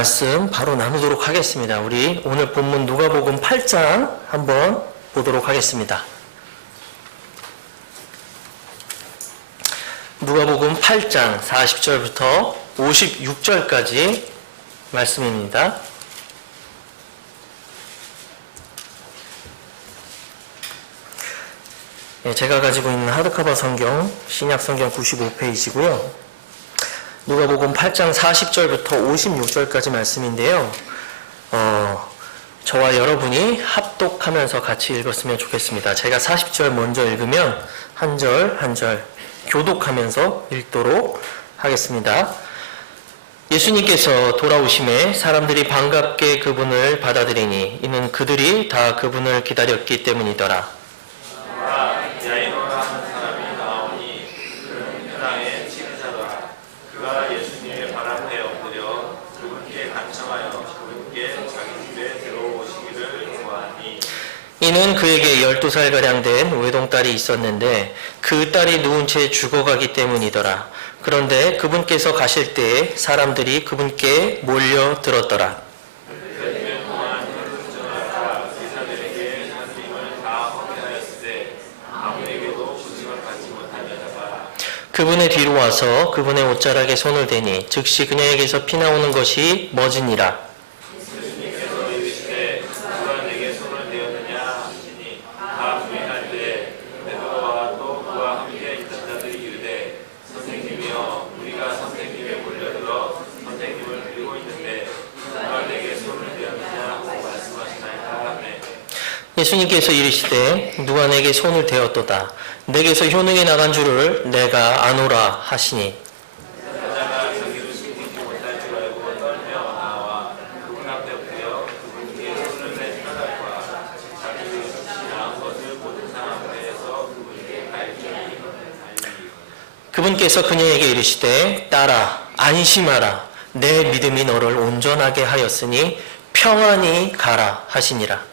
말씀 바로 나누도록 하겠습니다. 우리 오늘 본문 누가복음 8장 한번 보도록 하겠습니다. 누가복음 8장 40절부터 56절까지 말씀입니다. 제가 가지고 있는 하드커버 성경, 신약 성경 95페이지고요. 누가복음 8장 40절부터 56절까지 말씀인데요. 저와 여러분이 합독하면서 같이 읽었으면 좋겠습니다. 제가 40절 먼저 읽으면 한 절 한 절 교독하면서 읽도록 하겠습니다. 예수님께서 돌아오심에 사람들이 반갑게 그분을 받아들이니 이는 그들이 다 그분을 기다렸기 때문이더라. 이는 그에게 12살가량 된 외동딸이 있었는데 그 딸이 누운 채 죽어가기 때문이더라. 그런데 그분께서 가실 때에 사람들이 그분께 몰려들었더라. 그분의 뒤로 와서 그분의 옷자락에 손을 대니 즉시 그녀에게서 피나오는 것이 멎으니라. 예수님께서 이르시되 누가 내게 손을 대었도다. 내게서 효능이 나간 줄을 내가 아노라 하시니. 그분께서 그녀에게 이르시되 딸아 안심하라. 내 믿음이 너를 온전하게 하였으니 평안히 가라 하시니라.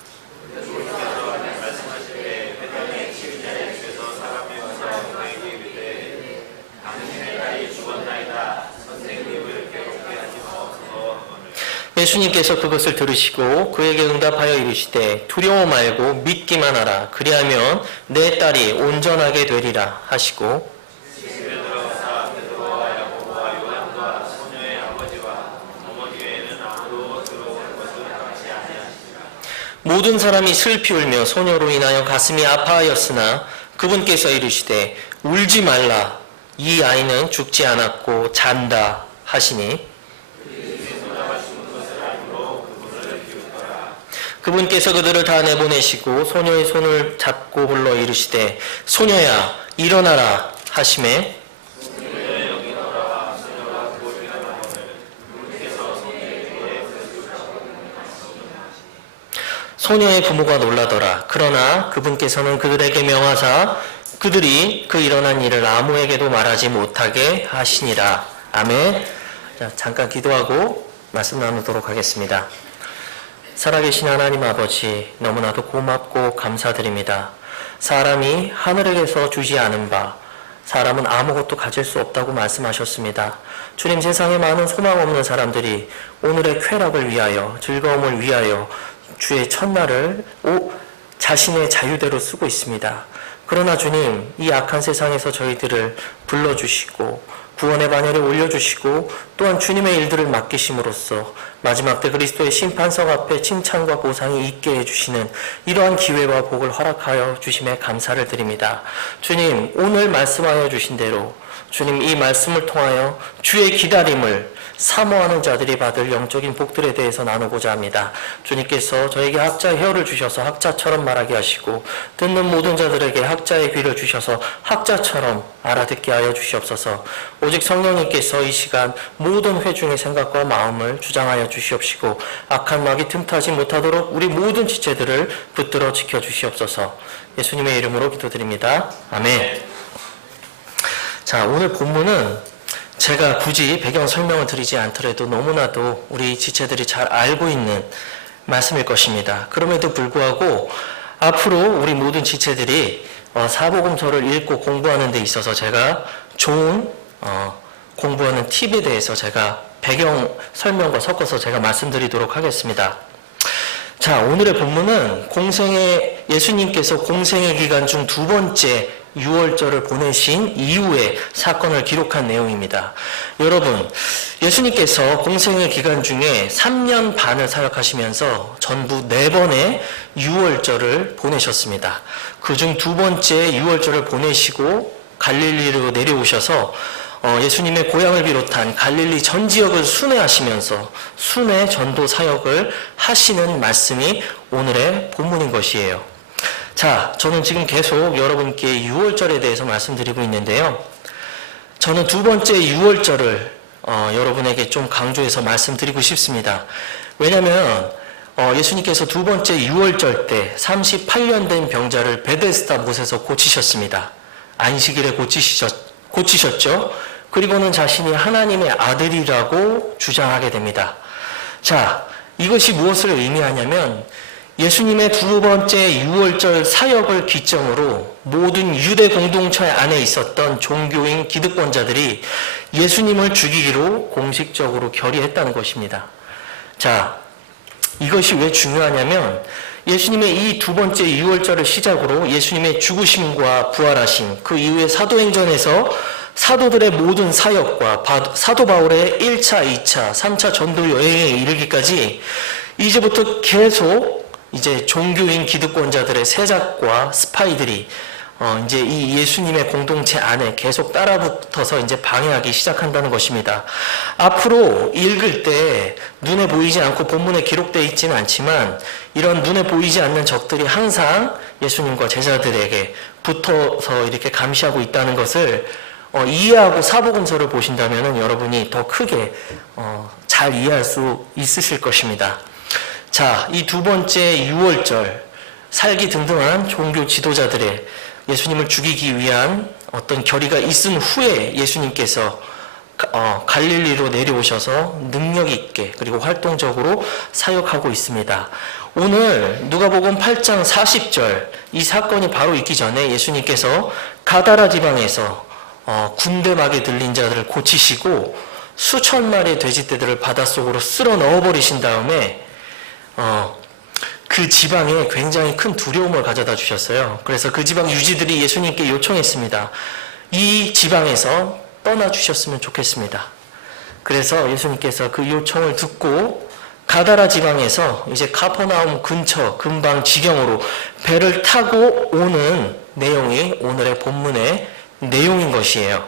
예수님께서 그것을 들으시고 그에게 응답하여 이르시되 두려워 말고 믿기만 하라. 그리하면 내 딸이 온전하게 되리라 하시고 모든 사람이 슬피 울며 소녀로 인하여 가슴이 아파하였으나 그분께서 이르시되 울지 말라. 이 아이는 죽지 않았고 잔다 하시니 그분께서 그들을 다 내보내시고 소녀의 손을 잡고 불러 이르시되 소녀야 일어나라 하시매 소녀의 부모가 놀라더라. 그러나 그분께서는 그들에게 명하사 그들이 그 일어난 일을 아무에게도 말하지 못하게 하시니라. 아멘. 자, 잠깐 기도하고 말씀 나누도록 하겠습니다. 살아계신 하나님 아버지, 너무나도 고맙고 감사드립니다. 사람이 하늘에게서 주지 않은 바 사람은 아무것도 가질 수 없다고 말씀하셨습니다. 주님, 세상에 많은 소망 없는 사람들이 오늘의 쾌락을 위하여, 즐거움을 위하여 주의 첫날을 자신의 자유대로 쓰고 있습니다. 그러나 주님, 이 악한 세상에서 저희들을 불러주시고 구원의 반열에 올려주시고 또한 주님의 일들을 맡기심으로써 마지막 때 그리스도의 심판석 앞에 칭찬과 보상이 있게 해주시는 이러한 기회와 복을 허락하여 주심에 감사를 드립니다. 주님, 오늘 말씀하여 주신 대로 주님 이 말씀을 통하여 주의 기다림을 사모하는 자들이 받을 영적인 복들에 대해서 나누고자 합니다. 주님께서 저에게 학자의 혀를 주셔서 학자처럼 말하게 하시고 듣는 모든 자들에게 학자의 귀를 주셔서 학자처럼 알아듣게 하여 주시옵소서. 오직 성령님께서 이 시간 모든 회중의 생각과 마음을 주장하여 주시옵시고 악한 마귀 틈타지 못하도록 우리 모든 지체들을 붙들어 지켜주시옵소서. 예수님의 이름으로 기도드립니다. 아멘. 자, 오늘 본문은 제가 굳이 배경 설명을 드리지 않더라도 너무나도 우리 지체들이 잘 알고 있는 말씀일 것입니다. 그럼에도 불구하고 앞으로 우리 모든 지체들이 사복음서를 읽고 공부하는 데 있어서 제가 좋은 공부하는 팁에 대해서 제가 배경 설명과 섞어서 제가 말씀드리도록 하겠습니다. 자, 오늘의 본문은 예수님께서 공생의 기간 중 두 번째 유월절을 보내신 이후의 사건을 기록한 내용입니다. 여러분, 예수님께서 공생의 기간 중에 3년 반을 사역하시면서 전부 4번의 유월절을 보내셨습니다. 그중 두 번째 유월절을 보내시고 갈릴리로 내려오셔서 예수님의 고향을 비롯한 갈릴리 전 지역을 순회하시면서 순회 전도 사역을 하시는 말씀이 오늘의 본문인 것이에요. 자, 저는 지금 계속 여러분께 유월절에 대해서 말씀드리고 있는데요. 저는 두 번째 유월절을 여러분에게 좀 강조해서 말씀드리고 싶습니다. 왜냐하면 예수님께서 두 번째 유월절 때 38년 된 병자를 베데스다 못에서 고치셨습니다. 안식일에 고치셨죠. 그리고는 자신이 하나님의 아들이라고 주장하게 됩니다. 자, 이것이 무엇을 의미하냐면 예수님의 두 번째 유월절 사역을 기점으로 모든 유대 공동체 안에 있었던 종교인 기득권자들이 예수님을 죽이기로 공식적으로 결의했다는 것입니다. 자, 이것이 왜 중요하냐면 예수님의 이 두 번째 유월절을 시작으로 예수님의 죽으심과 부활하심, 그 이후에 사도행전에서 사도들의 모든 사역과 사도 바울의 1차, 2차, 3차 전도 여행에 이르기까지 이제부터 계속 이제 종교인 기득권자들의 세작과 스파이들이 이제 이 예수님의 공동체 안에 계속 따라붙어서 이제 방해하기 시작한다는 것입니다. 앞으로 읽을 때 눈에 보이지 않고 본문에 기록되어 있지는 않지만 이런 눈에 보이지 않는 적들이 항상 예수님과 제자들에게 붙어서 이렇게 감시하고 있다는 것을 이해하고 사복음서를 보신다면 여러분이 더 크게 잘 이해할 수 있으실 것입니다. 자, 이 두 번째 유월절, 살기 등등한 종교 지도자들의 예수님을 죽이기 위한 어떤 결의가 있은 후에 예수님께서 갈릴리로 내려오셔서 능력 있게 그리고 활동적으로 사역하고 있습니다. 오늘 누가복음 8장 40절 이 사건이 바로 있기 전에 예수님께서 가다라 지방에서 군대막에 들린 자들을 고치시고 수천 마리의 돼지떼들을 바닷속으로 쓸어 넣어버리신 다음에 그 지방에 굉장히 큰 두려움을 가져다 주셨어요. 그래서 그 지방 유지들이 예수님께 요청했습니다. 이 지방에서 떠나주셨으면 좋겠습니다. 그래서 예수님께서 그 요청을 듣고 가다라 지방에서 이제 카퍼나움 근처 근방 지경으로 배를 타고 오는 내용이 오늘의 본문의 내용인 것이에요.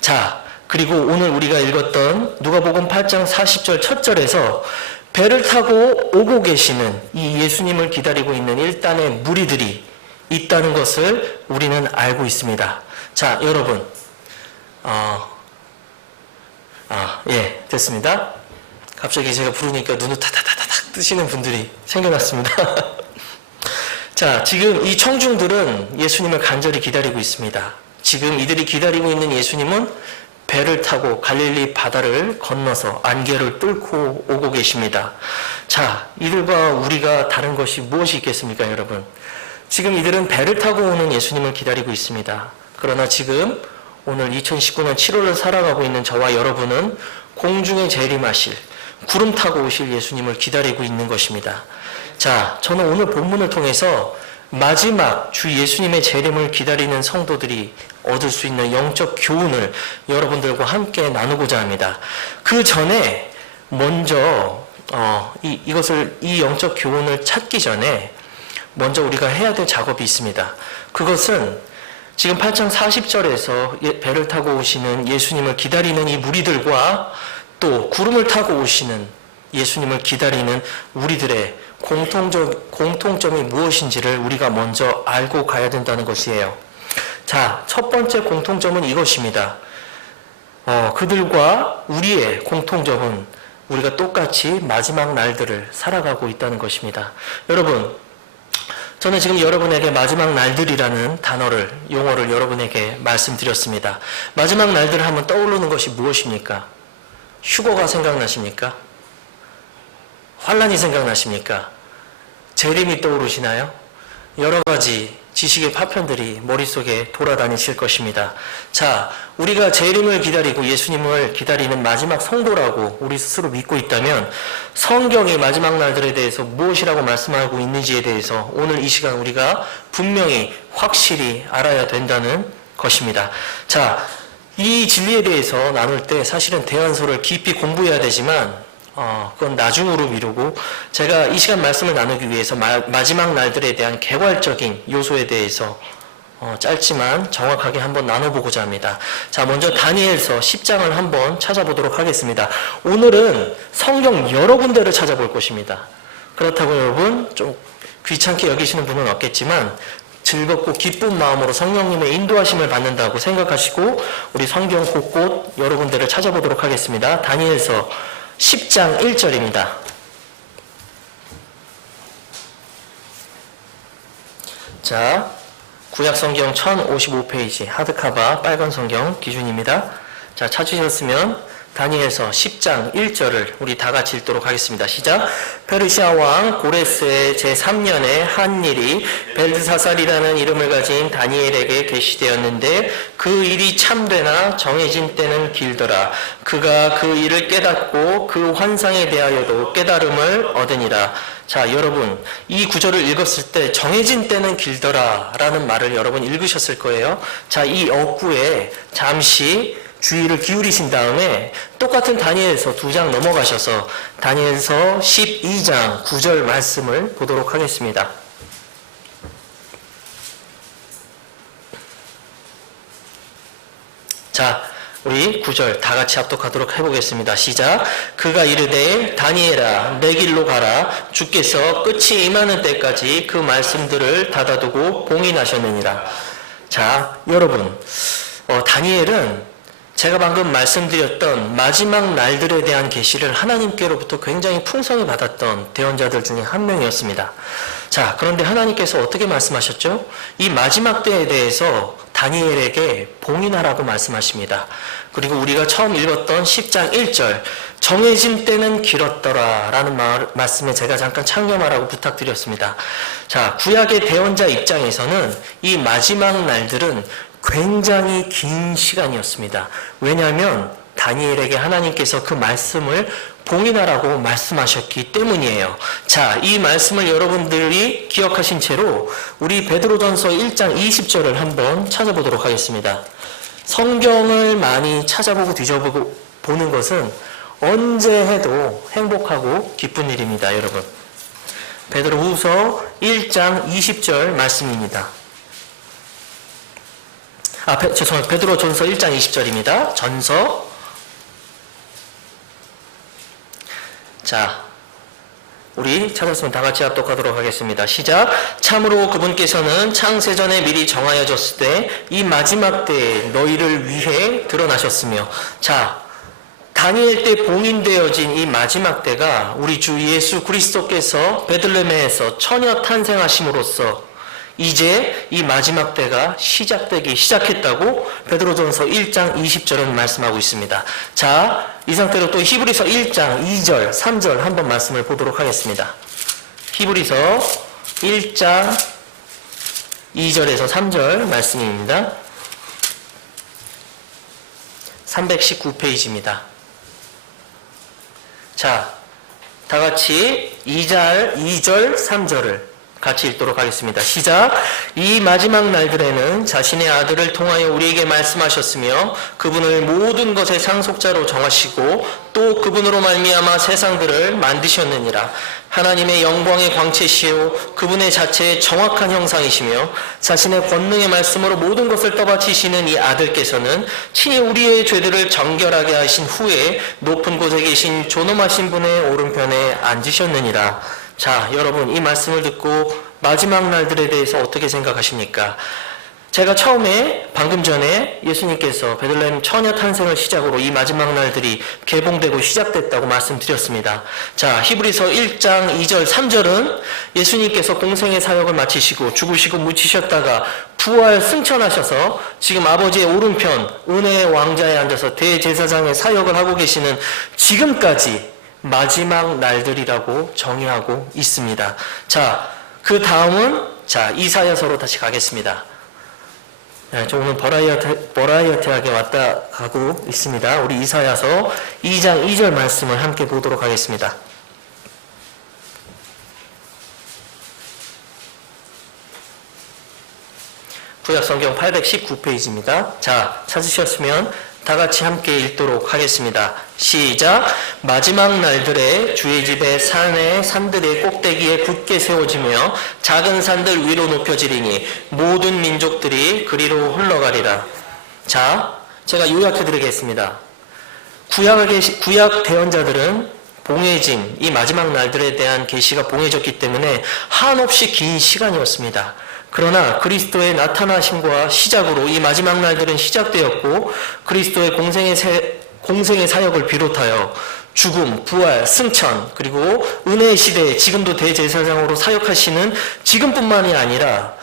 자, 그리고 오늘 우리가 읽었던 누가복음 8장 40절 첫 절에서 배를 타고 오고 계시는 이 예수님을 기다리고 있는 일단의 무리들이 있다는 것을 우리는 알고 있습니다. 자, 여러분, 예, 됐습니다. 갑자기 제가 부르니까 눈을 타다다닥 뜨시는 분들이 생겨났습니다. 자, 지금 이 청중들은 예수님을 간절히 기다리고 있습니다. 지금 이들이 기다리고 있는 예수님은 배를 타고 갈릴리 바다를 건너서 안개를 뚫고 오고 계십니다. 자, 이들과 우리가 다른 것이 무엇이 있겠습니까, 여러분? 지금 이들은 배를 타고 오는 예수님을 기다리고 있습니다. 그러나 지금 오늘 2019년 7월을 살아가고 있는 저와 여러분은 공중에 재림하실, 구름 타고 오실 예수님을 기다리고 있는 것입니다. 자, 저는 오늘 본문을 통해서 마지막 주 예수님의 재림을 기다리는 성도들이 얻을 수 있는 영적 교훈을 여러분들과 함께 나누고자 합니다. 그 전에 먼저 이 영적 교훈을 찾기 전에 먼저 우리가 해야 될 작업이 있습니다. 그것은 지금 8장 40절에서 배를 타고 오시는 예수님을 기다리는 이 무리들과 또 구름을 타고 오시는 예수님을 기다리는 우리들의 공통점이 무엇인지를 우리가 먼저 알고 가야 된다는 것이에요. 자, 첫 번째 공통점은 이것입니다. 그들과 우리의 공통점은 우리가 똑같이 마지막 날들을 살아가고 있다는 것입니다. 여러분, 저는 지금 여러분에게 마지막 날들이라는 용어를 여러분에게 말씀드렸습니다. 마지막 날들 하면 떠오르는 것이 무엇입니까? 휴거가 생각나십니까? 환란이 생각나십니까? 재림이 떠오르시나요? 여러 가지 지식의 파편들이 머릿속에 돌아다니실 것입니다. 자, 우리가 재림을 기다리고 예수님을 기다리는 마지막 성도라고 우리 스스로 믿고 있다면 성경이 마지막 날들에 대해서 무엇이라고 말씀하고 있는지에 대해서 오늘 이 시간 우리가 분명히 확실히 알아야 된다는 것입니다. 자, 이 진리에 대해서 나눌 때 사실은 대안서를 깊이 공부해야 되지만 그건 나중으로 미루고 제가 이 시간 말씀을 나누기 위해서 마지막 날들에 대한 개괄적인 요소에 대해서 짧지만 정확하게 한번 나눠보고자 합니다. 자, 먼저 다니엘서 10장을 한번 찾아보도록 하겠습니다. 오늘은 성경 여러 군데를 찾아볼 것입니다. 그렇다고 여러분 좀 귀찮게 여기시는 분은 없겠지만 즐겁고 기쁜 마음으로 성령님의 인도하심을 받는다고 생각하시고 우리 성경 곳곳 여러 군데를 찾아보도록 하겠습니다. 다니엘서 10장 1절입니다. 자, 구약성경 1055페이지 하드카바 빨간 성경 기준입니다. 자, 찾으셨으면 다니엘서 10장 1절을 우리 다 같이 읽도록 하겠습니다. 시작. 페르시아 왕 고레스의 제3년에 한 일이 벨드사살이라는 이름을 가진 다니엘에게 계시되었는데 그 일이 참되나 정해진 때는 길더라. 그가 그 일을 깨닫고 그 환상에 대하여도 깨달음을 얻으니라. 자, 여러분 이 구절을 읽었을 때 정해진 때는 길더라 라는 말을 여러분 읽으셨을 거예요. 자, 이 어구에 잠시 주의를 기울이신 다음에 똑같은 다니엘서 2장 넘어가셔서 다니엘서 12장 9절 말씀을 보도록 하겠습니다. 자, 우리 9절 다 같이 합독하도록 해보겠습니다. 시작. 그가 이르되 다니엘아 내 길로 가라. 주께서 끝이 임하는 때까지 그 말씀들을 닫아두고 봉인하셨느니라. 자, 여러분 다니엘은 제가 방금 말씀드렸던 마지막 날들에 대한 계시를 하나님께로부터 굉장히 풍성히 받았던 대언자들 중에 한 명이었습니다. 자, 그런데 하나님께서 어떻게 말씀하셨죠? 이 마지막 때에 대해서 다니엘에게 봉인하라고 말씀하십니다. 그리고 우리가 처음 읽었던 10장 1절 정해진 때는 길었더라 라는 말씀에 제가 잠깐 참여하라고 부탁드렸습니다. 자, 구약의 대언자 입장에서는 이 마지막 날들은 굉장히 긴 시간이었습니다. 왜냐하면 다니엘에게 하나님께서 그 말씀을 봉인하라고 말씀하셨기 때문이에요. 자, 이 말씀을 여러분들이 기억하신 채로 우리 베드로전서 1장 20절을 한번 찾아보도록 하겠습니다. 성경을 많이 찾아보고 뒤져보고 보는 것은 언제 해도 행복하고 기쁜 일입니다, 여러분. 베드로후서 1장 20절 말씀입니다. 죄송합니다. 베드로전서 1장 20절입니다. 전서. 자, 우리 찾았으면 다 같이 합독하도록 하겠습니다. 시작. 참으로 그분께서는 창세전에 미리 정하여졌을 때 이 마지막 때에 너희를 위해 드러나셨으며, 자, 다니엘 때 봉인되어진 이 마지막 때가 우리 주 예수 그리스도께서 베들레헴에서 처녀 탄생하심으로써 이제 이 마지막 때가 시작되기 시작했다고 베드로전서 1장 20절은 말씀하고 있습니다. 자, 이 상태로 또 히브리서 1장 2절, 3절 한번 말씀을 보도록 하겠습니다. 히브리서 1장 2절에서 3절 말씀입니다. 319페이지입니다. 자, 다 같이 2절, 3절을 같이 읽도록 하겠습니다. 시작. 이 마지막 날들에는 자신의 아들을 통하여 우리에게 말씀하셨으며 그분을 모든 것의 상속자로 정하시고 또 그분으로 말미암아 세상들을 만드셨느니라. 하나님의 영광의 광채시요 그분의 자체의 정확한 형상이시며 자신의 권능의 말씀으로 모든 것을 떠받치시는 이 아들께서는 친히 우리의 죄들을 정결하게 하신 후에 높은 곳에 계신 존엄하신 분의 오른편에 앉으셨느니라. 자, 여러분 이 말씀을 듣고 마지막 날들에 대해서 어떻게 생각하십니까? 제가 처음에 방금 전에 예수님께서 베들레헴 처녀 탄생을 시작으로 이 마지막 날들이 개봉되고 시작됐다고 말씀드렸습니다. 자, 히브리서 1장 2절 3절은 예수님께서 공생의 사역을 마치시고 죽으시고 묻히셨다가 부활 승천하셔서 지금 아버지의 오른편 은혜의 왕자에 앉아서 대제사장의 사역을 하고 계시는 지금까지 마지막 날들이라고 정의하고 있습니다. 자, 그 다음은 자, 이사야서로 다시 가겠습니다. 네, 좀 오늘 버라이어티하게 왔다 가고 있습니다. 우리 이사야서 2장 2절 말씀을 함께 보도록 하겠습니다. 구약성경 819페이지입니다. 자, 찾으셨으면 다 같이 함께 읽도록 하겠습니다. 시작! 마지막 날들에 주의 집에 산의 산들의 꼭대기에 굳게 세워지며 작은 산들 위로 높여지리니 모든 민족들이 그리로 흘러가리라. 자, 제가 요약해 드리겠습니다. 구약 대언자들은 봉해진 이 마지막 날들에 대한 계시가 봉해졌기 때문에 한없이 긴 시간이었습니다. 그러나 그리스도의 나타나심과 시작으로 이 마지막 날들은 시작되었고 그리스도의 공생의 사역을 비롯하여 죽음, 부활, 승천, 그리고 은혜의 시대에 지금도 대제사장으로 사역하시는 지금뿐만이 아니라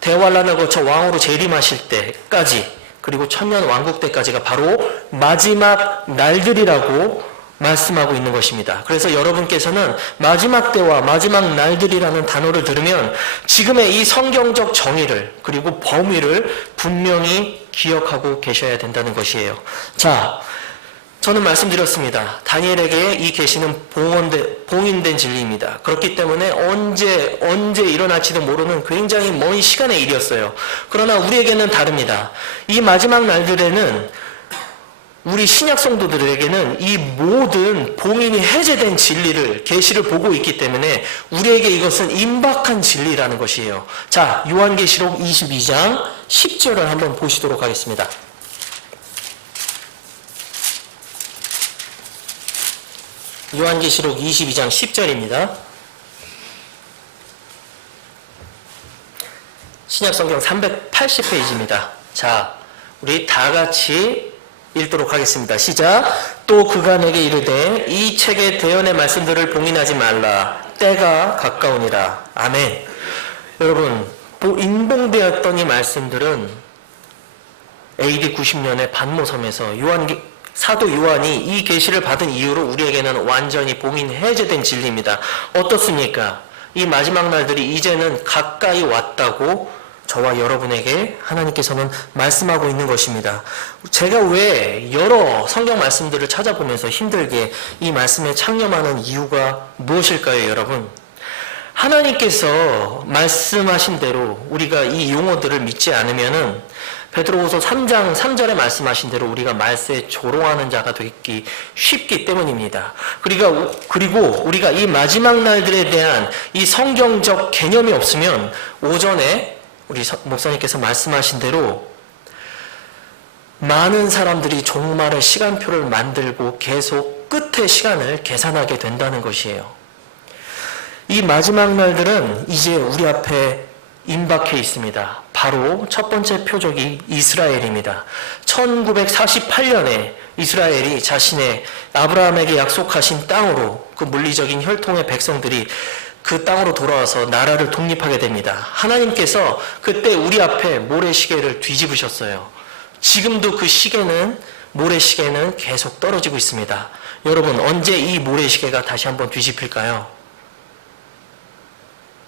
대환란을 거쳐 왕으로 재림하실 때까지 그리고 천년 왕국 때까지가 바로 마지막 날들이라고 말씀하고 있는 것입니다. 그래서 여러분께서는 마지막 때와 마지막 날들이라는 단어를 들으면 지금의 이 성경적 정의를 그리고 범위를 분명히 기억하고 계셔야 된다는 것이에요. 자, 저는 말씀드렸습니다. 다니엘에게 이 계시는 봉인된 진리입니다. 그렇기 때문에 언제 일어날지도 모르는 굉장히 먼 시간의 일이었어요. 그러나 우리에게는 다릅니다. 이 마지막 날들에는 우리 신약 성도들에게는 이 모든 봉인이 해제된 진리를 계시를 보고 있기 때문에 우리에게 이것은 임박한 진리라는 것이에요. 자, 요한계시록 22장 10절을 한번 보시도록 하겠습니다. 요한계시록 22장 10절입니다. 신약성경 380페이지입니다. 자, 우리 다 같이 읽도록 하겠습니다. 시작. 또 그가 내게 이르되 이 책의 대언의 말씀들을 봉인하지 말라. 때가 가까우니라. 아멘. 여러분, 인봉되었던 이 말씀들은 AD 90년에 반모섬에서 사도 요한이 이 계시를 받은 이후로 우리에게는 완전히 봉인 해제된 진리입니다. 어떻습니까? 이 마지막 날들이 이제는 가까이 왔다고 저와 여러분에게 하나님께서는 말씀하고 있는 것입니다. 제가 왜 여러 성경 말씀들을 찾아보면서 힘들게 이 말씀에 창념하는 이유가 무엇일까요, 여러분? 하나님께서 말씀하신 대로 우리가 이 용어들을 믿지 않으면은 베드로후서 3장 3절에 말씀하신 대로 우리가 말세에 조롱하는 자가 되기 쉽기 때문입니다. 그리고 우리가 이 마지막 날들에 대한 이 성경적 개념이 없으면 오전에 우리 목사님께서 말씀하신 대로 많은 사람들이 종말의 시간표를 만들고 계속 끝의 시간을 계산하게 된다는 것이에요. 이 마지막 날들은 이제 우리 앞에 임박해 있습니다. 바로 첫 번째 표적이 이스라엘입니다. 1948년에 이스라엘이 자신의 아브라함에게 약속하신 땅으로 그 물리적인 혈통의 백성들이 그 땅으로 돌아와서 나라를 독립하게 됩니다. 하나님께서 그때 우리 앞에 모래시계를 뒤집으셨어요. 지금도 그 모래시계는 계속 떨어지고 있습니다. 여러분, 언제 이 모래시계가 다시 한번 뒤집힐까요?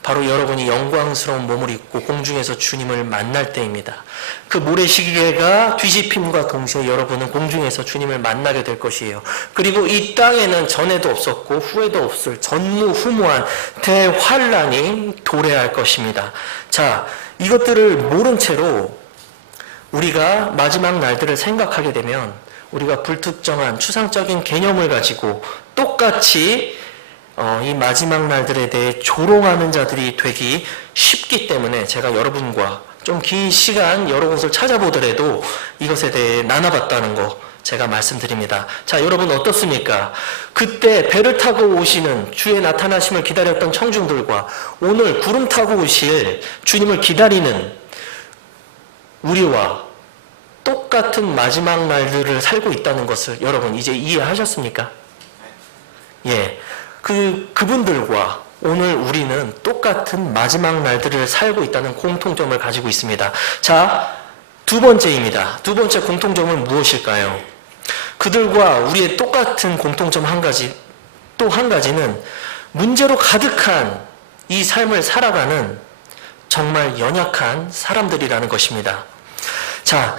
바로 여러분이 영광스러운 몸을 입고 공중에서 주님을 만날 때입니다. 그 모래시계가 뒤집힘과 동시에 여러분은 공중에서 주님을 만나게 될 것이에요. 그리고 이 땅에는 전에도 없었고 후에도 없을 전무후무한 대환란이 도래할 것입니다. 자, 이것들을 모른 채로 우리가 마지막 날들을 생각하게 되면 우리가 불특정한 추상적인 개념을 가지고 똑같이 이 마지막 날들에 대해 조롱하는 자들이 되기 쉽기 때문에 제가 여러분과 좀 긴 시간 여러 곳을 찾아보더라도 이것에 대해 나눠봤다는 거 제가 말씀드립니다. 자, 여러분 어떻습니까? 그때 배를 타고 오시는 주의 나타나심을 기다렸던 청중들과 오늘 구름 타고 오실 주님을 기다리는 우리와 똑같은 마지막 날들을 살고 있다는 것을 여러분 이제 이해하셨습니까? 예. 그분들과 오늘 우리는 똑같은 마지막 날들을 살고 있다는 공통점을 가지고 있습니다. 자, 두 번째입니다. 두 번째 공통점은 무엇일까요? 그들과 우리의 똑같은 공통점 또 한 가지는 문제로 가득한 이 삶을 살아가는 정말 연약한 사람들이라는 것입니다. 자,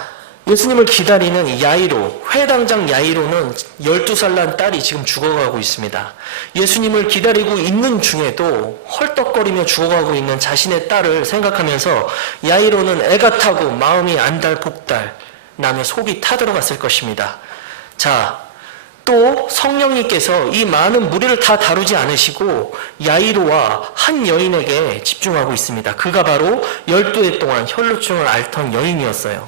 예수님을 기다리는 야이로, 회당장 야이로는 12살 난 딸이 지금 죽어가고 있습니다. 예수님을 기다리고 있는 중에도 헐떡거리며 죽어가고 있는 자신의 딸을 생각하면서 야이로는 애가 타고 마음이 안달복달, 남의 속이 타들어갔을 것입니다. 자, 또 성령님께서 이 많은 무리를 다 다루지 않으시고 야이로와 한 여인에게 집중하고 있습니다. 그가 바로 12해 동안 혈루증을 앓던 여인이었어요.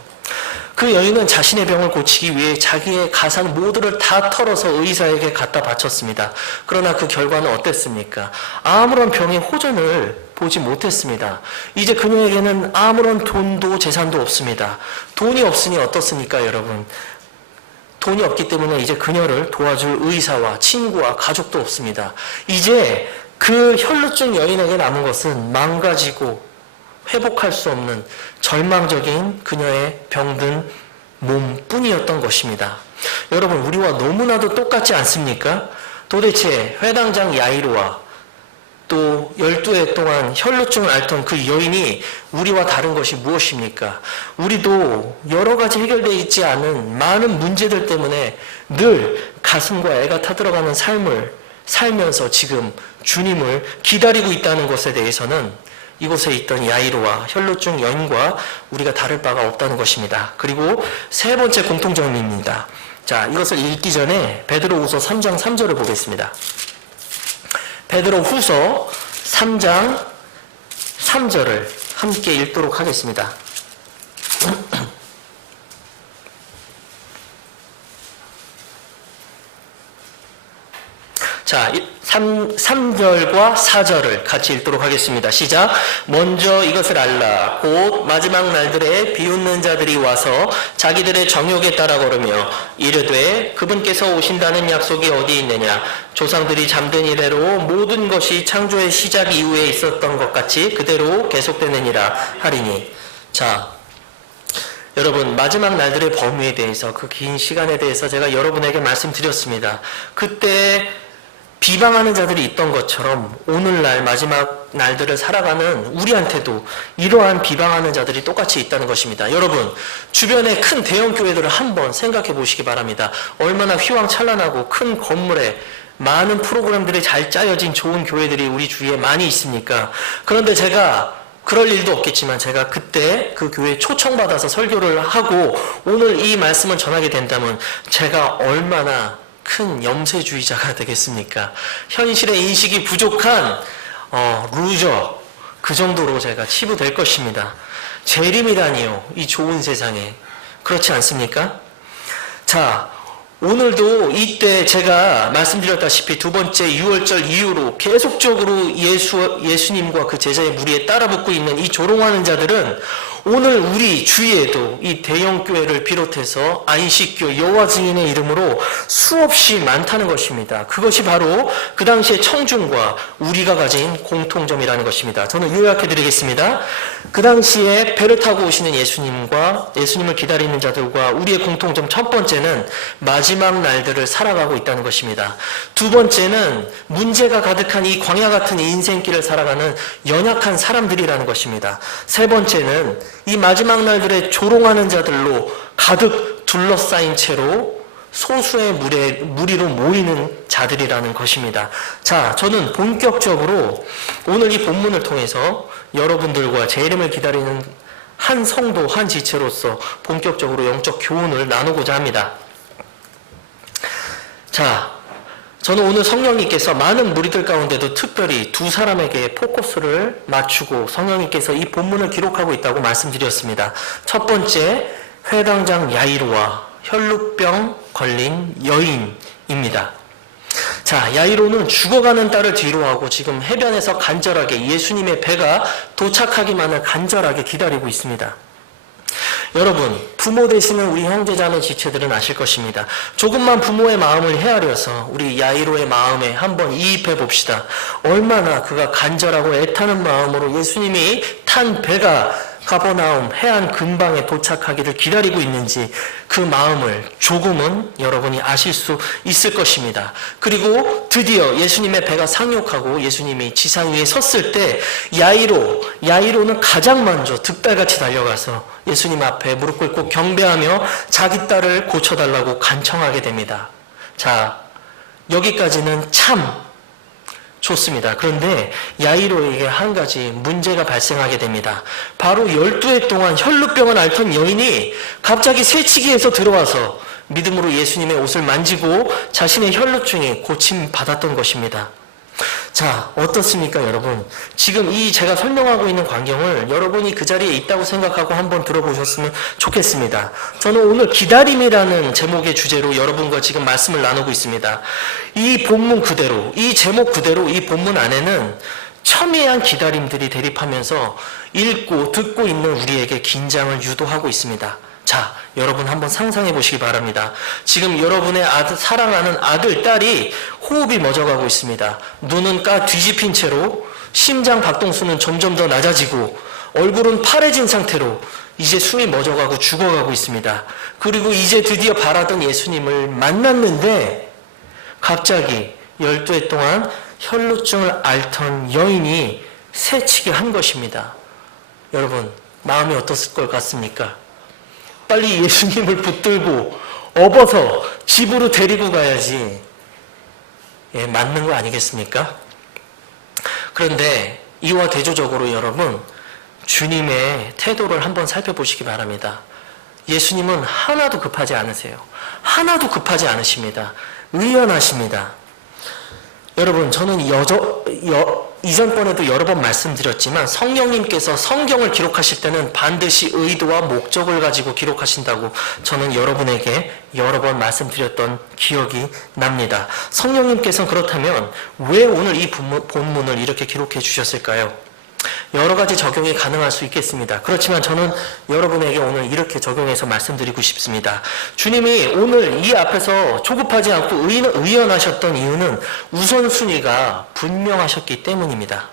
그 여인은 자신의 병을 고치기 위해 자기의 가산 모두를 다 털어서 의사에게 갖다 바쳤습니다. 그러나 그 결과는 어땠습니까? 아무런 병의 호전을 보지 못했습니다. 이제 그녀에게는 아무런 돈도 재산도 없습니다. 돈이 없으니 어떻습니까, 여러분? 돈이 없기 때문에 이제 그녀를 도와줄 의사와 친구와 가족도 없습니다. 이제 그 혈루증 여인에게 남은 것은 망가지고 회복할 수 없는 절망적인 그녀의 병든 몸뿐이었던 것입니다. 여러분, 우리와 너무나도 똑같지 않습니까? 도대체 회당장 야이로와 또 12해 동안 혈루증을 앓던 그 여인이 우리와 다른 것이 무엇입니까? 우리도 여러 가지 해결되어 있지 않은 많은 문제들 때문에 늘 가슴과 애가 타들어가는 삶을 살면서 지금 주님을 기다리고 있다는 것에 대해서는 이곳에 있던 야이로와 혈루증 여인과 우리가 다를 바가 없다는 것입니다. 그리고 세 번째 공통점입니다. 자, 이것을 읽기 전에 베드로후서 3장 3절을 보겠습니다. 베드로후서 3장 3절을 함께 읽도록 하겠습니다. 자, 3절과 4절을 같이 읽도록 하겠습니다. 시작. 먼저 이것을 알라. 곧 마지막 날들에 비웃는 자들이 와서 자기들의 정욕에 따라 걸으며 이르되 그분께서 오신다는 약속이 어디 있느냐. 조상들이 잠든 이래로 모든 것이 창조의 시작 이후에 있었던 것 같이 그대로 계속되느니라 하리니. 자, 여러분, 마지막 날들의 범위에 대해서, 그 긴 시간에 대해서 제가 여러분에게 말씀드렸습니다. 그때 비방하는 자들이 있던 것처럼 오늘날 마지막 날들을 살아가는 우리한테도 이러한 비방하는 자들이 똑같이 있다는 것입니다. 여러분, 주변의 큰 대형 교회들을 한번 생각해 보시기 바랍니다. 얼마나 휘황찬란하고 큰 건물에 많은 프로그램들이 잘 짜여진 좋은 교회들이 우리 주위에 많이 있습니까? 그런데 제가 그럴 일도 없겠지만 제가 그때 그 교회에 초청받아서 설교를 하고 오늘 이 말씀을 전하게 된다면 제가 얼마나 큰 염세주의자가 되겠습니까? 현실의 인식이 부족한 루저, 그 정도로 제가 치부될 것입니다. 재림이라니요, 이 좋은 세상에. 그렇지 않습니까? 자, 오늘도 이때 제가 말씀드렸다시피 두 번째 유월절 이후로 계속적으로 예수님과 그 제자의 무리에 따라붙고 있는 이 조롱하는 자들은 오늘 우리 주위에도 이 대형교회를 비롯해서 안식교, 여호와 증인의 이름으로 수없이 많다는 것입니다. 그것이 바로 그 당시의 청중과 우리가 가진 공통점이라는 것입니다. 저는 요약해드리겠습니다. 그 당시에 배를 타고 오시는 예수님과 예수님을 기다리는 자들과 우리의 공통점 첫 번째는 마지막 날들을 살아가고 있다는 것입니다. 두 번째는 문제가 가득한 이 광야 같은 인생길을 살아가는 연약한 사람들이라는 것입니다. 세 번째는 이 마지막 날들에 조롱하는 자들로 가득 둘러싸인 채로 소수의 무리로 모이는 자들이라는 것입니다. 자, 저는 본격적으로 오늘 이 본문을 통해서 여러분들과 제 이름을 기다리는 한 성도, 한 지체로서 본격적으로 영적 교훈을 나누고자 합니다. 자, 저는 오늘 성령님께서 많은 무리들 가운데도 특별히 두 사람에게 포커스를 맞추고 성령님께서 이 본문을 기록하고 있다고 말씀드렸습니다. 첫 번째, 회당장 야이로와 혈루병 걸린 여인입니다. 자, 야이로는 죽어가는 딸을 뒤로하고 지금 해변에서 간절하게 예수님의 배가 도착하기만을 간절하게 기다리고 있습니다. 여러분, 부모 되시는 우리 형제자매 지체들은 아실 것입니다. 조금만 부모의 마음을 헤아려서 우리 야이로의 마음에 한번 이입해 봅시다. 얼마나 그가 간절하고 애타는 마음으로 예수님이 탄 배가 가버나움 해안 근방에 도착하기를 기다리고 있는지 그 마음을 조금은 여러분이 아실 수 있을 것입니다. 그리고 드디어 예수님의 배가 상륙하고 예수님이 지상 위에 섰을 때 야이로는 가장 먼저 득달같이 달려가서 예수님 앞에 무릎 꿇고 경배하며 자기 딸을 고쳐달라고 간청하게 됩니다. 자, 여기까지는 참 좋습니다. 그런데 야이로에게 한 가지 문제가 발생하게 됩니다. 바로 12해 동안 혈루병을 앓던 여인이 갑자기 새치기에서 들어와서 믿음으로 예수님의 옷을 만지고 자신의 혈루증이 고침받았던 것입니다. 자, 어떻습니까, 여러분? 지금 이 제가 설명하고 있는 광경을 여러분이 그 자리에 있다고 생각하고 한번 들어보셨으면 좋겠습니다. 저는 오늘 기다림이라는 제목의 주제로 여러분과 지금 말씀을 나누고 있습니다. 이 본문 그대로, 이 제목 그대로 이 본문 안에는 첨예한 기다림들이 대립하면서 읽고 듣고 있는 우리에게 긴장을 유도하고 있습니다. 자, 여러분 한번 상상해 보시기 바랍니다. 지금 여러분의 사랑하는 아들, 딸이 호흡이 멎어가고 있습니다. 눈은 뒤집힌 채로 심장 박동수는 점점 더 낮아지고 얼굴은 파래진 상태로 이제 숨이 멎어가고 죽어가고 있습니다. 그리고 이제 드디어 바라던 예수님을 만났는데 갑자기 12해 동안 혈루증을 앓던 여인이 새치기 한 것입니다. 여러분, 마음이 어떻을 것 같습니까? 빨리 예수님을 붙들고 업어서 집으로 데리고 가야지. 예, 맞는 거 아니겠습니까? 그런데 이와 대조적으로 여러분, 주님의 태도를 한번 살펴보시기 바랍니다. 예수님은 하나도 급하지 않으세요. 하나도 급하지 않으십니다. 의연하십니다. 여러분, 저는 이전번에도 여러 번 말씀드렸지만 성령님께서 성경을 기록하실 때는 반드시 의도와 목적을 가지고 기록하신다고 저는 여러분에게 여러 번 말씀드렸던 기억이 납니다. 성령님께서는 그렇다면 왜 오늘 이 본문을 이렇게 기록해 주셨을까요? 여러 가지 적용이 가능할 수 있겠습니다. 그렇지만 저는 여러분에게 오늘 이렇게 적용해서 말씀드리고 싶습니다. 주님이 오늘 이 앞에서 조급하지 않고 의연하셨던 이유는 우선순위가 분명하셨기 때문입니다.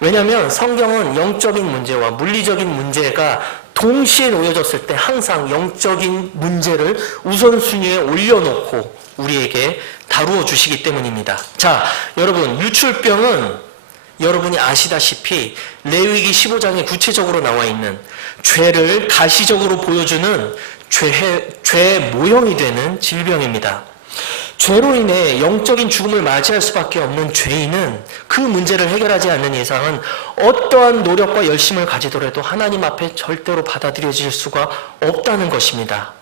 왜냐하면 성경은 영적인 문제와 물리적인 문제가 동시에 놓여졌을 때 항상 영적인 문제를 우선순위에 올려놓고 우리에게 다루어 주시기 때문입니다. 자, 여러분, 유출병은 여러분이 아시다시피 레위기 15장에 구체적으로 나와 있는 죄를 가시적으로 보여주는 죄의 모형이 되는 질병입니다. 죄로 인해 영적인 죽음을 맞이할 수밖에 없는 죄인은 그 문제를 해결하지 않는 이상은 어떠한 노력과 열심을 가지더라도 하나님 앞에 절대로 받아들여질 수가 없다는 것입니다.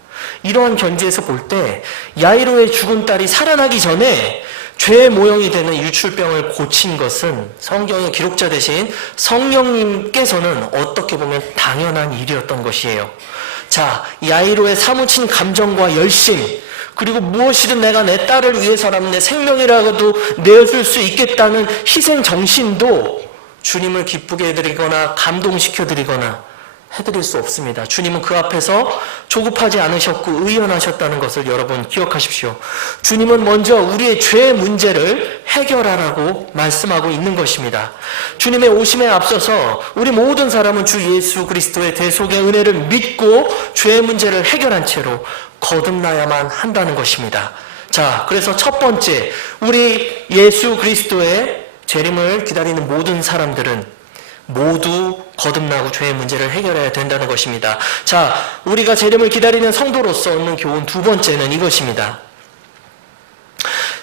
이러한 견지에서 볼 때 야이로의 죽은 딸이 살아나기 전에 죄의 모형이 되는 유출병을 고친 것은 성경의 기록자 대신 성령님께서는 어떻게 보면 당연한 일이었던 것이에요. 자, 야이로의 사무친 감정과 열심, 그리고 무엇이든 내가 내 딸을 위해서라면 내 생명이라도 내어줄 수 있겠다는 희생 정신도 주님을 기쁘게 해드리거나 감동시켜드리거나 해드릴 수 없습니다. 주님은 그 앞에서 조급하지 않으셨고 의연하셨다는 것을 여러분 기억하십시오. 주님은 먼저 우리의 죄의 문제를 해결하라고 말씀하고 있는 것입니다. 주님의 오심에 앞서서 우리 모든 사람은 주 예수 그리스도의 대속의 은혜를 믿고 죄의 문제를 해결한 채로 거듭나야만 한다는 것입니다. 자, 그래서 첫 번째, 우리 예수 그리스도의 재림을 기다리는 모든 사람들은 모두 거듭나고 죄의 문제를 해결해야 된다는 것입니다. 자, 우리가 재림을 기다리는 성도로서 얻는 교훈 두 번째는 이것입니다.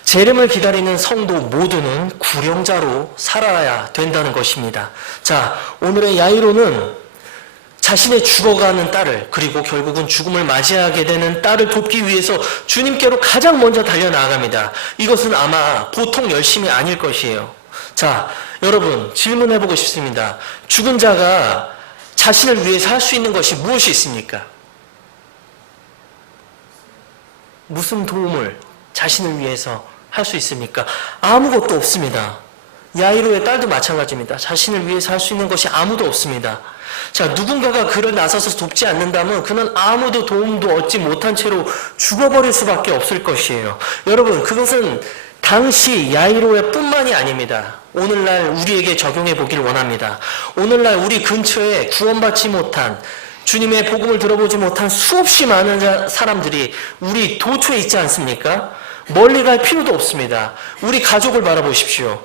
재림을 기다리는 성도 모두는 구령자로 살아야 된다는 것입니다. 자, 오늘의 야이로는 자신의 죽어가는 딸을, 그리고 결국은 죽음을 맞이하게 되는 딸을 돕기 위해서 주님께로 가장 먼저 달려나갑니다. 이것은 아마 보통 열심이 아닐 것이에요. 자, 여러분, 질문해보고 싶습니다. 죽은 자가 자신을 위해서 할 수 있는 것이 무엇이 있습니까? 무슨 도움을 자신을 위해서 할 수 있습니까? 아무것도 없습니다. 야이로의 딸도 마찬가지입니다. 자신을 위해서 할 수 있는 것이 아무도 없습니다. 자, 누군가가 그를 나서서 돕지 않는다면 그는 아무도 도움도 얻지 못한 채로 죽어버릴 수밖에 없을 것이에요. 여러분, 그것은 당시 야이로의 뿐만이 아닙니다. 오늘날 우리에게 적용해 보기를 원합니다. 오늘날 우리 근처에 구원받지 못한, 주님의 복음을 들어보지 못한 수없이 많은 사람들이 우리 도처에 있지 않습니까? 멀리 갈 필요도 없습니다. 우리 가족을 바라보십시오.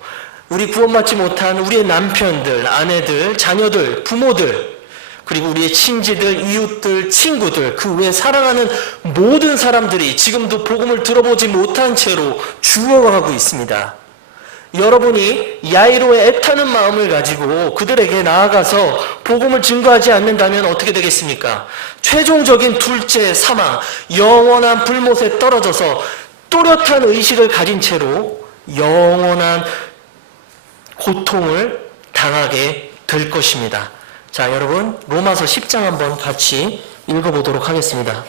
우리 구원받지 못한 우리의 남편들, 아내들, 자녀들, 부모들, 그리고 우리의 친지들, 이웃들, 친구들, 그 외에 사랑하는 모든 사람들이 지금도 복음을 들어보지 못한 채로 죽어가고 있습니다. 여러분이 야이로의 애타는 마음을 가지고 그들에게 나아가서 복음을 증거하지 않는다면 어떻게 되겠습니까? 최종적인 둘째 사망, 영원한 불못에 떨어져서 또렷한 의식을 가진 채로 영원한 고통을 당하게 될 것입니다. 자, 여러분, 로마서 10장 한번 같이 읽어보도록 하겠습니다.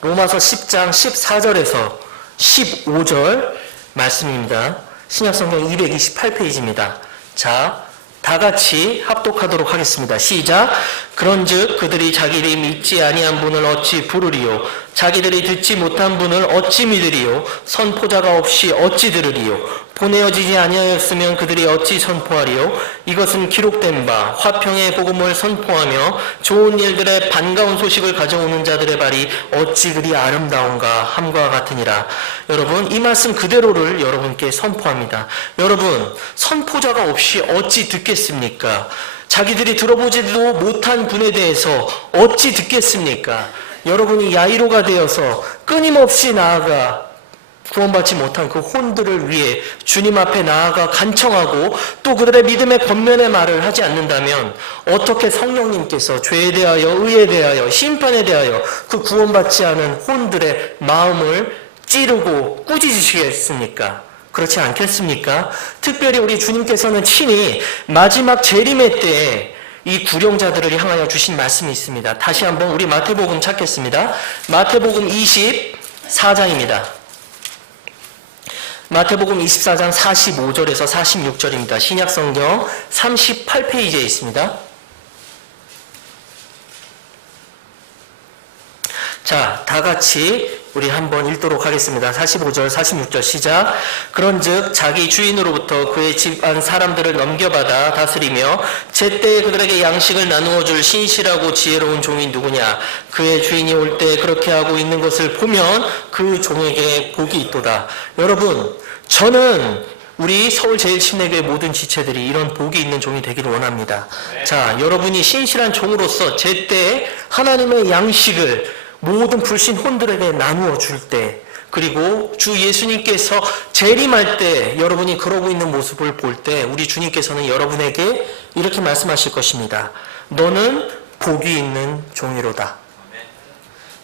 로마서 10장 14절에서 15절 말씀입니다. 신약성경 228페이지입니다. 자, 다 같이 합독하도록 하겠습니다. 시작. 그런즉 그들이 자기들이 믿지 아니한 분을 어찌 부르리요? 자기들이 듣지 못한 분을 어찌 믿으리요? 선포자가 없이 어찌 들으리요? 보내어지지 아니하였으면 그들이 어찌 선포하리요? 이것은 기록된 바 화평의 복음을 선포하며 좋은 일들의 반가운 소식을 가져오는 자들의 발이 어찌 그리 아름다운가 함과 같으니라. 여러분, 이 말씀 그대로를 여러분께 선포합니다. 여러분, 선포자가 없이 어찌 듣겠습니까? 자기들이 들어보지도 못한 분에 대해서 어찌 듣겠습니까? 여러분이 야이로가 되어서 끊임없이 나아가 구원받지 못한 그 혼들을 위해 주님 앞에 나아가 간청하고 또 그들의 믿음의 권면의 말을 하지 않는다면 어떻게 성령님께서 죄에 대하여, 의에 대하여, 심판에 대하여 그 구원받지 않은 혼들의 마음을 찌르고 꾸짖으시겠습니까? 그렇지 않겠습니까? 특별히 우리 주님께서는 친히 마지막 재림의 때에 이 구령자들을 향하여 주신 말씀이 있습니다. 다시 한번 우리 마태복음 찾겠습니다. 마태복음 24장입니다. 마태복음 24장 45절에서 46절입니다. 신약성경 38페이지에 있습니다. 자, 다 같이 우리 한번 읽도록 하겠습니다. 45절, 46절 시작. 그런즉 자기 주인으로부터 그의 집안 사람들을 넘겨받아 다스리며 제때에 그들에게 양식을 나누어 줄 신실하고 지혜로운 종이 누구냐? 그의 주인이 올 때 그렇게 하고 있는 것을 보면 그 종에게 복이 있도다. 여러분, 저는 우리 서울제일침례교회 모든 지체들이 이런 복이 있는 종이 되기를 원합니다. 자, 여러분이 신실한 종으로서 제때 하나님의 양식을 모든 불신 혼들에게 나누어 줄 때, 그리고 주 예수님께서 재림할 때 여러분이 그러고 있는 모습을 볼 때 우리 주님께서는 여러분에게 이렇게 말씀하실 것입니다. 너는 복이 있는 종이로다.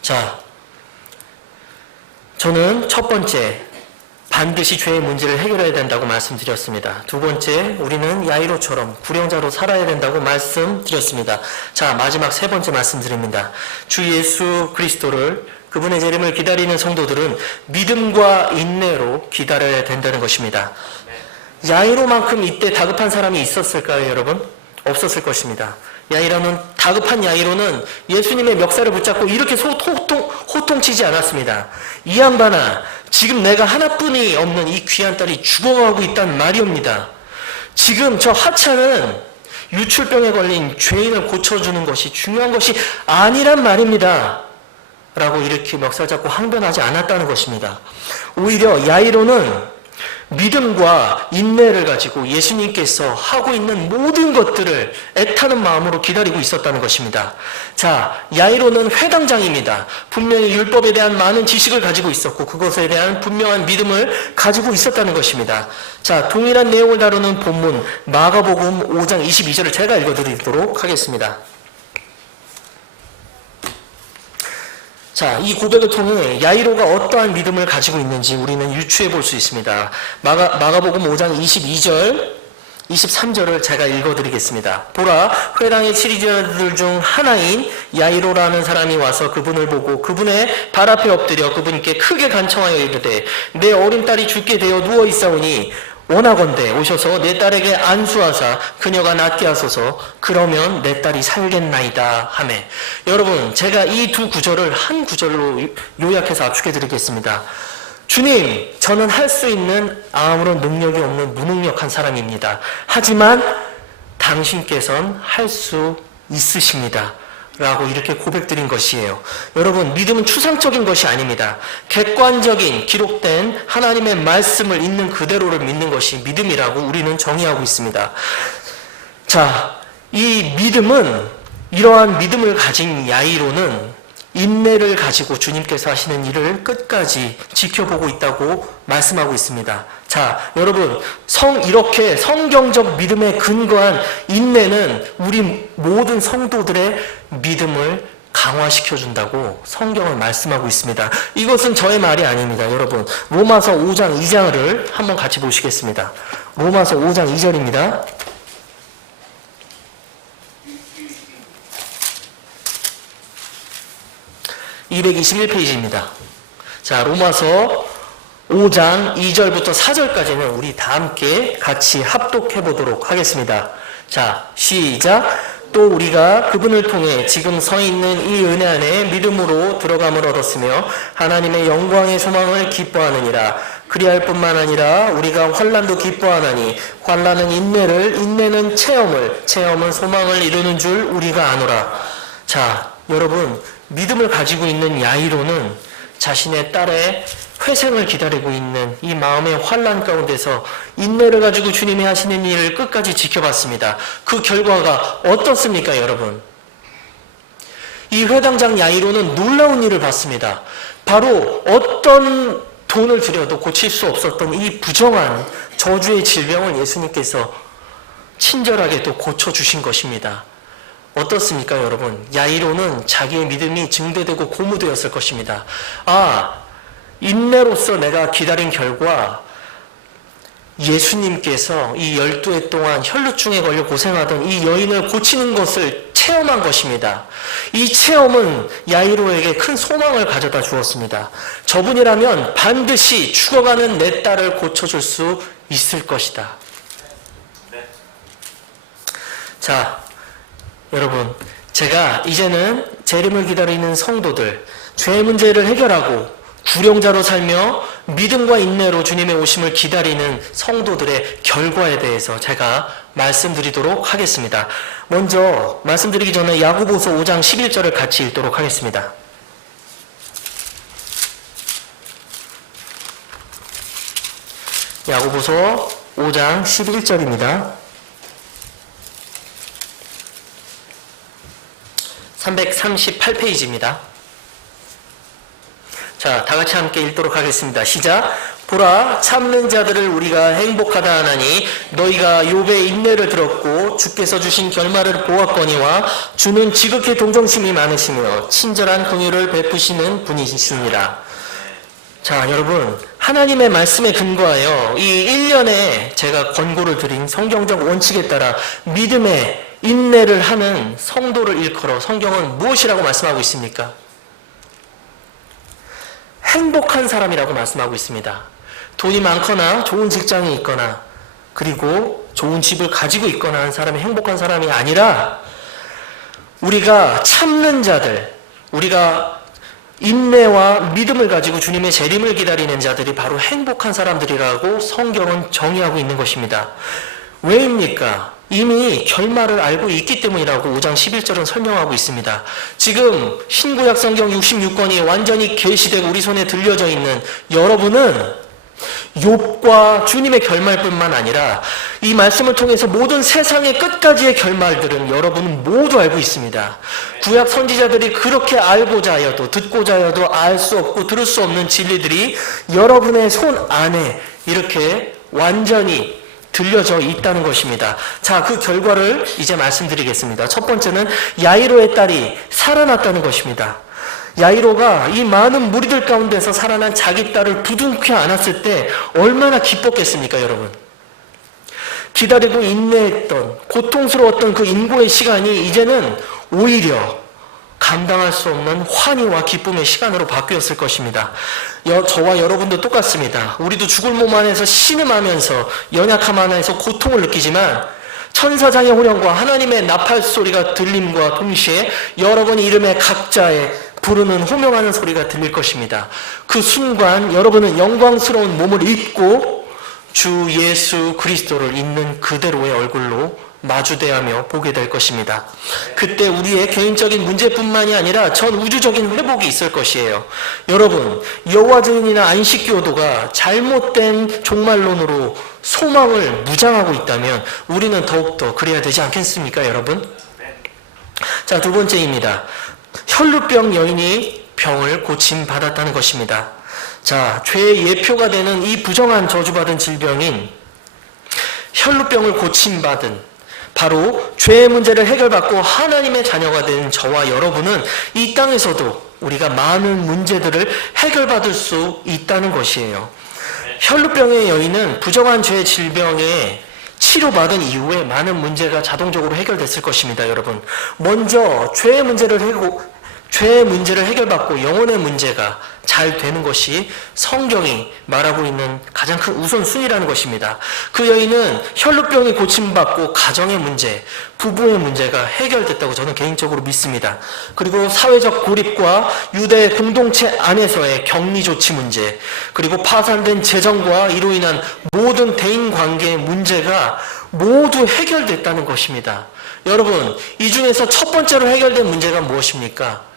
자, 저는 첫 번째, 반드시 죄의 문제를 해결해야 된다고 말씀드렸습니다. 두 번째, 우리는 야이로처럼 구령자로 살아야 된다고 말씀드렸습니다. 자, 마지막 세 번째 말씀드립니다. 주 예수 그리스도를, 그분의 재림을 기다리는 성도들은 믿음과 인내로 기다려야 된다는 것입니다. 야이로만큼 이때 다급한 사람이 있었을까요, 여러분? 없었을 것입니다. 다급한 야이로는 예수님의 멱살을 붙잡고 이렇게 호통치지 않았습니다. 이 양반아, 지금 내가 하나뿐이 없는 이 귀한 딸이 죽어가고 있단 말이옵니다. 지금 저 하찮은 유출병에 걸린 죄인을 고쳐주는 것이 중요한 것이 아니란 말입니다. 라고 이렇게 멱살 잡고 항변하지 않았다는 것입니다. 오히려 야이로는 믿음과 인내를 가지고 예수님께서 하고 있는 모든 것들을 애타는 마음으로 기다리고 있었다는 것입니다. 자, 야이로는 회당장입니다. 분명히 율법에 대한 많은 지식을 가지고 있었고 그것에 대한 분명한 믿음을 가지고 있었다는 것입니다. 자, 동일한 내용을 다루는 본문 마가복음 5장 22절을 제가 읽어드리도록 하겠습니다. 자, 이 고백을 통해 야이로가 어떠한 믿음을 가지고 있는지 우리는 유추해 볼 수 있습니다. 마가복음 5장 22절, 23절을 제가 읽어드리겠습니다. 보라, 회당의 치리자들 중 하나인 야이로라는 사람이 와서 그분을 보고 그분의 발 앞에 엎드려 그분께 크게 간청하여 이르되 내 어린 딸이 죽게 되어 누워 있사오니 원하건대 오셔서 내 딸에게 안수하사 그녀가 낫게 하소서. 그러면 내 딸이 살겠나이다 하매. 여러분, 제가 이 두 구절을 한 구절로 요약해서 압축해 드리겠습니다. 주님, 저는 할 수 있는 아무런 능력이 없는 무능력한 사람입니다. 하지만 당신께서는 할 수 있으십니다. 라고 이렇게 고백드린 것이에요. 여러분, 믿음은 추상적인 것이 아닙니다. 객관적인 기록된 하나님의 말씀을 있는 그대로를 믿는 것이 믿음이라고 우리는 정의하고 있습니다. 자, 이 믿음은, 이러한 믿음을 가진 야이로는 인내를 가지고 주님께서 하시는 일을 끝까지 지켜보고 있다고 말씀하고 있습니다. 자, 여러분, 이렇게 성경적 믿음에 근거한 인내는 우리 모든 성도들의 믿음을 강화시켜준다고 성경은 말씀하고 있습니다. 이것은 저의 말이 아닙니다. 여러분, 로마서 5장 2절을 한번 같이 보시겠습니다. 로마서 5장 2절입니다. (221페이지입니다) 자, 로마서 5장 2절부터 4절까지는 우리 다 함께 같이 합독해 보도록 하겠습니다. 자, 시작. 또 우리가 그분을 통해 지금 서 있는 이 은혜 안에 믿음으로 들어감을 얻었으며 하나님의 영광의 소망을 기뻐하느니라. 그리할 뿐만 아니라 우리가 환난도 기뻐하나니 환난은 인내를, 인내는 체험을, 체험은 소망을 이루는 줄 우리가 아노라. 자, 여러분, 믿음을 가지고 있는 야이로는 자신의 딸의 회생을 기다리고 있는 이 마음의 환난 가운데서 인내를 가지고 주님이 하시는 일을 끝까지 지켜봤습니다. 그 결과가 어떻습니까, 여러분? 이 회당장 야이로는 놀라운 일을 봤습니다. 바로 어떤 돈을 들여도 고칠 수 없었던 이 부정한 저주의 질병을 예수님께서 친절하게 또 고쳐주신 것입니다. 어떻습니까, 여러분? 야이로는 자기의 믿음이 증대되고 고무되었을 것입니다. 아, 인내로서 내가 기다린 결과 예수님께서 이 12해 동안 혈루증에 걸려 고생하던 이 여인을 고치는 것을 체험한 것입니다. 이 체험은 야이로에게 큰 소망을 가져다 주었습니다. 저분이라면 반드시 죽어가는 내 딸을 고쳐줄 수 있을 것이다. 자, 여러분, 제가 이제는 재림을 기다리는 성도들, 죄의 문제를 해결하고 구령자로 살며 믿음과 인내로 주님의 오심을 기다리는 성도들의 결과에 대해서 제가 말씀드리도록 하겠습니다. 먼저 말씀드리기 전에 야고보서 5장 11절을 같이 읽도록 하겠습니다. 야고보서 5장 11절입니다. 338페이지입니다. 자, 다 같이 함께 읽도록 하겠습니다. 시작. 보라, 참는 자들을 우리가 행복하다 하나니 너희가 욥의 인내를 들었고 주께서 주신 결말을 보았거니와 주는 지극히 동정심이 많으시며 친절한 긍휼을 베푸시는 분이시니라. 자, 여러분, 하나님의 말씀에 근거하여 이 1년에 제가 권고를 드린 성경적 원칙에 따라 믿음의 인내를 하는 성도를 일컬어 성경은 무엇이라고 말씀하고 있습니까? 행복한 사람이라고 말씀하고 있습니다. 돈이 많거나 좋은 직장이 있거나 그리고 좋은 집을 가지고 있거나 하는 사람이 행복한 사람이 아니라 우리가 참는 자들, 우리가 인내와 믿음을 가지고 주님의 재림을 기다리는 자들이 바로 행복한 사람들이라고 성경은 정의하고 있는 것입니다. 왜입니까? 이미 결말을 알고 있기 때문이라고 5장 11절은 설명하고 있습니다. 지금 신구약 성경 66권이 완전히 계시되고 우리 손에 들려져 있는 여러분은 욥과 주님의 결말뿐만 아니라 이 말씀을 통해서 모든 세상의 끝까지의 결말들은 여러분은 모두 알고 있습니다. 구약 선지자들이 그렇게 알고자 하여도 듣고자 하여도 알 수 없고 들을 수 없는 진리들이 여러분의 손 안에 이렇게 완전히 들려져 있다는 것입니다. 자, 그 결과를 이제 말씀드리겠습니다. 첫 번째는 야이로의 딸이 살아났다는 것입니다. 야이로가 이 많은 무리들 가운데서 살아난 자기 딸을 부둥켜 안았을 때 얼마나 기뻤겠습니까, 여러분? 기다리고 인내했던 고통스러웠던 그 인고의 시간이 이제는 오히려 감당할 수 없는 환희와 기쁨의 시간으로 바뀌었을 것입니다. 저와 여러분도 똑같습니다. 우리도 죽을 몸 안에서 신음하면서 연약함 안에서 고통을 느끼지만 천사장의 호령과 하나님의 나팔 소리가 들림과 동시에 여러분 이름의 각자의 부르는 호명하는 소리가 들릴 것입니다. 그 순간 여러분은 영광스러운 몸을 입고 주 예수 그리스도를 있는 그대로의 얼굴로 마주대하며 보게 될 것입니다. 그때 우리의 개인적인 문제뿐만이 아니라 전 우주적인 회복이 있을 것이에요. 여러분, 여호와 증인이나 안식교도가 잘못된 종말론으로 소망을 무장하고 있다면 우리는 더욱더 그래야 되지 않겠습니까, 여러분? 자, 두 번째입니다. 혈루병 여인이 병을 고침받았다는 것입니다. 자, 죄의 예표가 되는 이 부정한 저주받은 질병인 혈루병을 고침받은 바로 죄의 문제를 해결받고 하나님의 자녀가 된 저와 여러분은 이 땅에서도 우리가 많은 문제들을 해결받을 수 있다는 것이에요. 혈루병의 여인은 부정한 죄의 질병에 치료받은 이후에 많은 문제가 자동적으로 해결됐을 것입니다, 여러분. 먼저 죄의 문제를 해결받고 영혼의 문제가 잘 되는 것이 성경이 말하고 있는 가장 큰 우선순위라는 것입니다. 그 여인은 혈루병이 고침받고 가정의 문제, 부부의 문제가 해결됐다고 저는 개인적으로 믿습니다. 그리고 사회적 고립과 유대 공동체 안에서의 격리조치 문제, 그리고 파산된 재정과 이로 인한 모든 대인관계의 문제가 모두 해결됐다는 것입니다. 여러분, 이 중에서 첫 번째로 해결된 문제가 무엇입니까?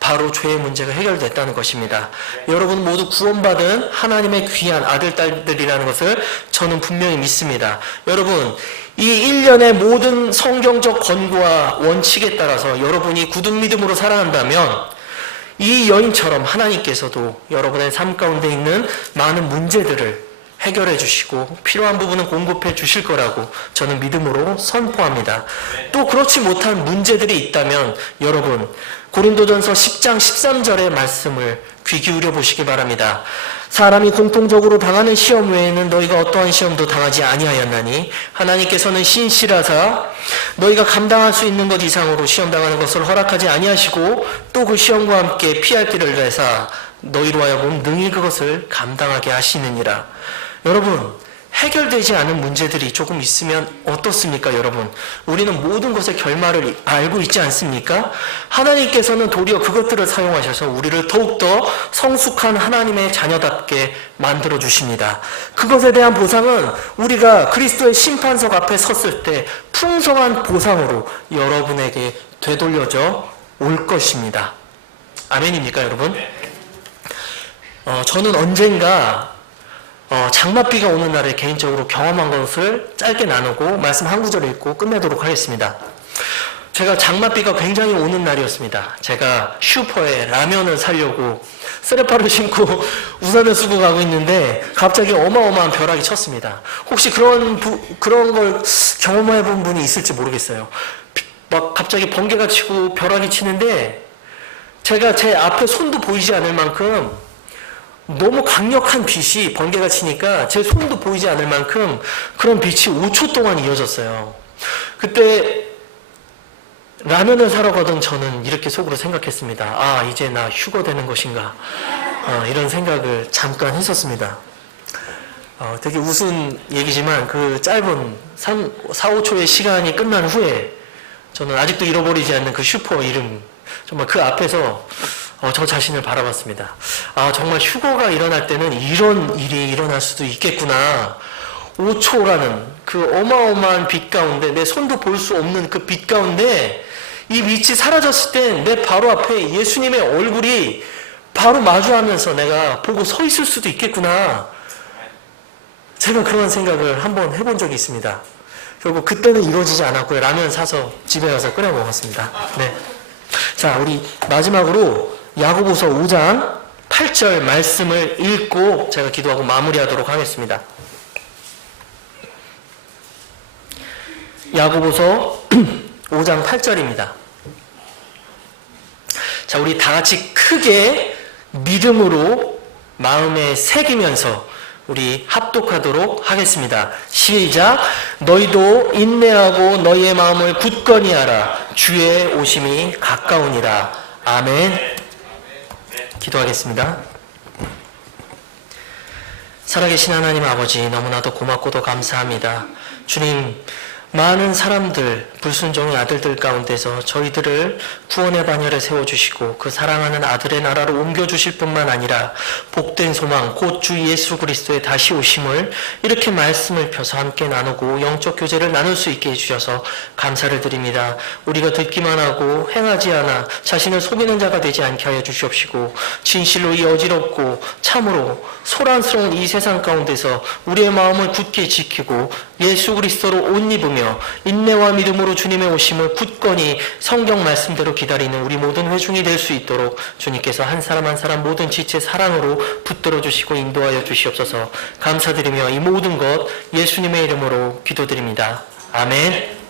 바로 죄의 문제가 해결됐다는 것입니다. 여러분 모두 구원받은 하나님의 귀한 아들, 딸들이라는 것을 저는 분명히 믿습니다. 여러분, 이 일련의 모든 성경적 권고와 원칙에 따라서 여러분이 굳은 믿음으로 살아간다면 이 여인처럼 하나님께서도 여러분의 삶 가운데 있는 많은 문제들을 해결해 주시고 필요한 부분은 공급해 주실 거라고 저는 믿음으로 선포합니다. 또 그렇지 못한 문제들이 있다면 여러분 고린도전서 10장 13절의 말씀을 귀 기울여 보시기 바랍니다. 사람이 공통적으로 당하는 시험 외에는 너희가 어떠한 시험도 당하지 아니하였나니 하나님께서는 신실하사 너희가 감당할 수 있는 것 이상으로 시험 당하는 것을 허락하지 아니하시고 또 그 시험과 함께 피할 길을 내사 너희로 하여금 능히 그것을 감당하게 하시느니라. 여러분, 해결되지 않은 문제들이 조금 있으면 어떻습니까, 여러분? 우리는 모든 것의 결말을 알고 있지 않습니까? 하나님께서는 도리어 그것들을 사용하셔서 우리를 더욱더 성숙한 하나님의 자녀답게 만들어 주십니다. 그것에 대한 보상은 우리가 그리스도의 심판석 앞에 섰을 때 풍성한 보상으로 여러분에게 되돌려져 올 것입니다. 아멘입니까, 여러분? 저는 언젠가 장맛비가 오는 날에 개인적으로 경험한 것을 짧게 나누고 말씀 한 구절 읽고 끝내도록 하겠습니다. 제가 장맛비가 굉장히 오는 날이었습니다. 제가 슈퍼에 라면을 사려고 쓰레빠를 신고 우산을 쓰고 가고 있는데 갑자기 어마어마한 벼락이 쳤습니다. 혹시 그런 걸 경험해 본 분이 있을지 모르겠어요. 막 갑자기 번개가 치고 벼락이 치는데 제가 제 앞에 손도 보이지 않을 만큼 너무 강력한 빛이 번개가 치니까 제 손도 보이지 않을 만큼 그런 빛이 5초 동안 이어졌어요. 그때 라면을 사러 가던 저는 이렇게 속으로 생각했습니다. 아, 이제 나 휴거 되는 것인가? 이런 생각을 잠깐 했었습니다. 되게 우스운 얘기지만 그 짧은 4, 5초의 시간이 끝난 후에 저는 아직도 잃어버리지 않는 그 슈퍼 이름, 정말 그 앞에서 저 자신을 바라봤습니다. 아, 정말 휴거가 일어날 때는 이런 일이 일어날 수도 있겠구나. 5초라는 그 어마어마한 빛 가운데, 내 손도 볼 수 없는 그 빛 가운데 이 빛이 사라졌을 때 내 바로 앞에 예수님의 얼굴이 바로 마주하면서 내가 보고 서 있을 수도 있겠구나. 제가 그런 생각을 한번 해본 적이 있습니다. 결국 그때는 이루어지지 않았고요. 라면 사서 집에 가서 끓여 먹었습니다. 네. 자, 우리 마지막으로 야고보서 5장 8절 말씀을 읽고 제가 기도하고 마무리하도록 하겠습니다. 야고보서 5장 8절입니다. 자, 우리 다 같이 크게 믿음으로 마음에 새기면서 우리 합독하도록 하겠습니다. 시작. 너희도 인내하고 너희의 마음을 굳건히 하라. 주의 오심이 가까우니라. 아멘. 기도하겠습니다. 살아계신 하나님 아버지, 너무나도 고맙고도 감사합니다. 주님, 많은 사람들, 불순종의 아들들 가운데서 저희들을 구원의 반열에 세워주시고 그 사랑하는 아들의 나라로 옮겨주실 뿐만 아니라 복된 소망, 곧 주 예수 그리스도의 다시 오심을 이렇게 말씀을 펴서 함께 나누고 영적 교제를 나눌 수 있게 해주셔서 감사를 드립니다. 우리가 듣기만 하고 행하지 않아 자신을 속이는 자가 되지 않게 하여 주시옵시고, 진실로 이 어지럽고 참으로 소란스러운 이 세상 가운데서 우리의 마음을 굳게 지키고 예수 그리스도로 옷 입으며 인내와 믿음으로 주님의 오심을 굳건히 성경 말씀대로 기다리는 우리 모든 회중이 될 수 있도록 주님께서 한 사람 한 사람 모든 지체 사랑으로 붙들어 주시고 인도하여 주시옵소서. 감사드리며 이 모든 것 예수님의 이름으로 기도드립니다. 아멘.